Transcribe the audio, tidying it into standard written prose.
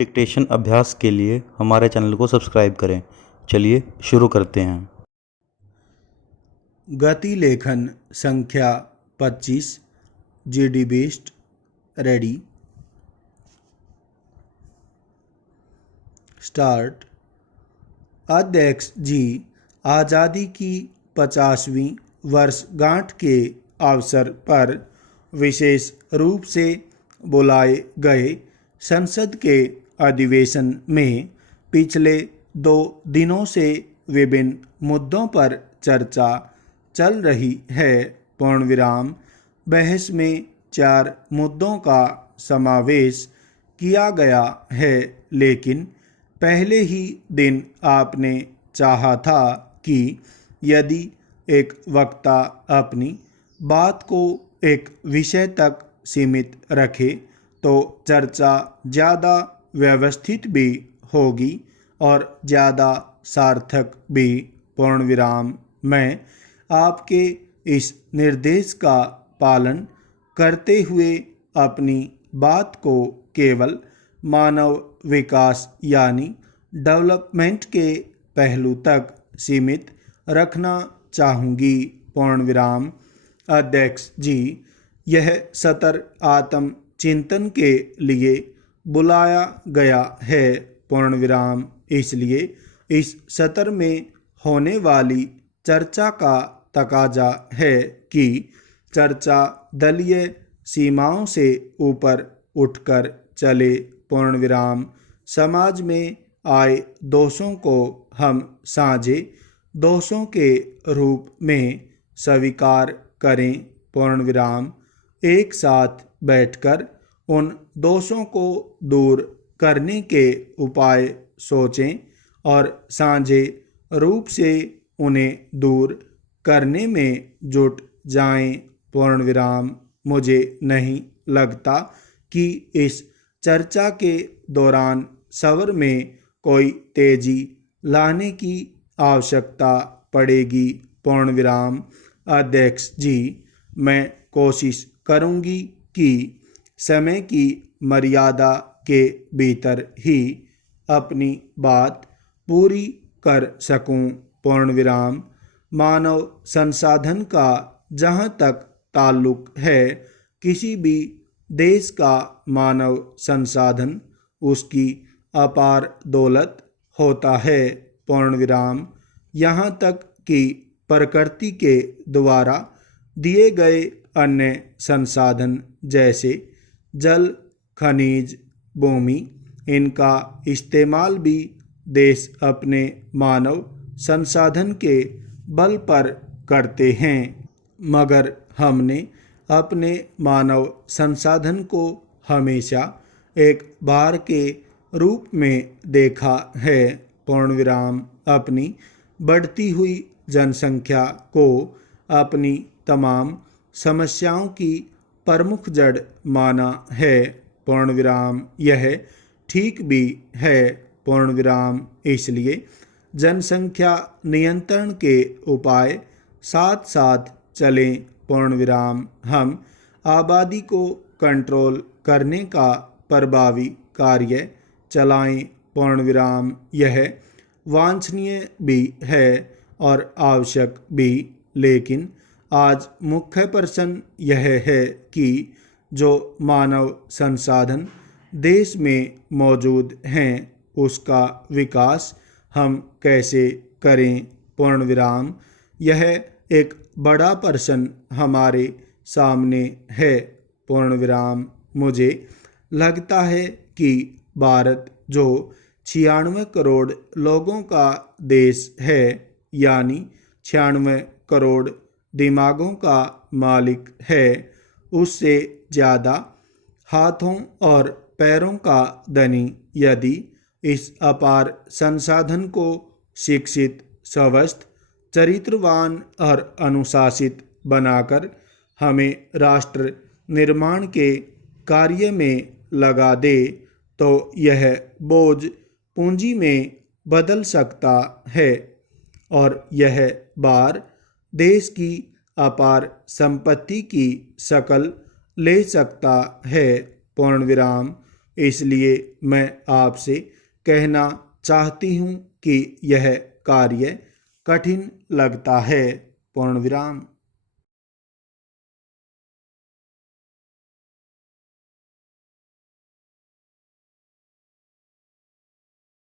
Dictation अभ्यास के लिए हमारे चैनल को सब्सक्राइब करें। चलिए शुरू करते हैं। गति लेखन संख्या 25 GD बेस्ड रेडी स्टार्ट। अध्यक्ष जी, आज़ादी की 50वीं वर्षगांठ के अवसर पर विशेष रूप से बुलाए गए संसद के अधिवेशन में पिछले 2 दिनों से विभिन्न मुद्दों पर चर्चा चल रही है। पूर्णविराम। बहस में 4 मुद्दों का समावेश किया गया है, लेकिन पहले ही दिन आपने चाहा था कि यदि एक वक्ता अपनी बात को एक विषय तक सीमित रखे तो चर्चा ज़्यादा व्यवस्थित भी होगी और ज़्यादा सार्थक भी। पूर्णविराम। मैं आपके इस निर्देश का पालन करते हुए अपनी बात को केवल मानव विकास यानी डेवलपमेंट के पहलू तक सीमित रखना चाहूँगी। पूर्णविराम। अध्यक्ष जी, यह सत्र आत्म चिंतन के लिए बुलाया गया है। पूर्णविराम। इसलिए इस सत्र में होने वाली चर्चा का तकाजा है कि चर्चा दलीय सीमाओं से ऊपर उठकर चले। पूर्णविराम। समाज में आए दोषों को हम साझे दोषों के रूप में स्वीकार करें। पूर्णविराम। एक साथ बैठकर उन दोषों को दूर करने के उपाय सोचें और साझे रूप से उन्हें दूर करने में जुट जाएं। पूर्णविराम। मुझे नहीं लगता कि इस चर्चा के दौरान सत्र में कोई तेजी लाने की आवश्यकता पड़ेगी। पूर्णविराम। अध्यक्ष जी, मैं कोशिश करूंगी कि समय की मर्यादा के भीतर ही अपनी बात पूरी कर सकूं। पूर्णविराम। मानव संसाधन का जहां तक ताल्लुक है, किसी भी देश का मानव संसाधन उसकी अपार दौलत होता है। पूर्णविराम। यहाँ तक कि प्रकृति के द्वारा दिए गए अन्य संसाधन जैसे जल, खनिज, भूमि, इनका इस्तेमाल भी देश अपने मानव संसाधन के बल पर करते हैं, मगर हमने अपने मानव संसाधन को हमेशा एक भार के रूप में देखा है। पूर्णविराम। अपनी बढ़ती हुई जनसंख्या को अपनी तमाम समस्याओं की प्रमुख जड़ माना है। पूर्णविराम। यह ठीक भी है। पूर्णविराम। इसलिए जनसंख्या नियंत्रण के उपाय साथ साथ चलें। पूर्णविराम। हम आबादी को कंट्रोल करने का प्रभावी कार्य चलाएं। पूर्णविराम। यह वांछनीय भी है और आवश्यक भी, लेकिन आज मुख्य प्रश्न यह है कि जो मानव संसाधन देश में मौजूद हैं उसका विकास हम कैसे करें। पूर्णविराम। यह एक बड़ा प्रश्न हमारे सामने है। पूर्णविराम। मुझे लगता है कि भारत जो 96 करोड़ लोगों का देश है, यानी 96 करोड़ दिमागों का मालिक है, उससे ज़्यादा हाथों और पैरों का धनी यदि इस अपार संसाधन को शिक्षित, स्वस्थ, चरित्रवान और अनुशासित बनाकर हमें राष्ट्र निर्माण के कार्य में लगा दे तो यह बोझ पूंजी में बदल सकता है और यह भार देश की अपार संपत्ति की शक्ल ले सकता है। पूर्णविराम। इसलिए मैं आपसे कहना चाहती हूँ कि यह कार्य कठिन लगता है। पूर्ण विराम।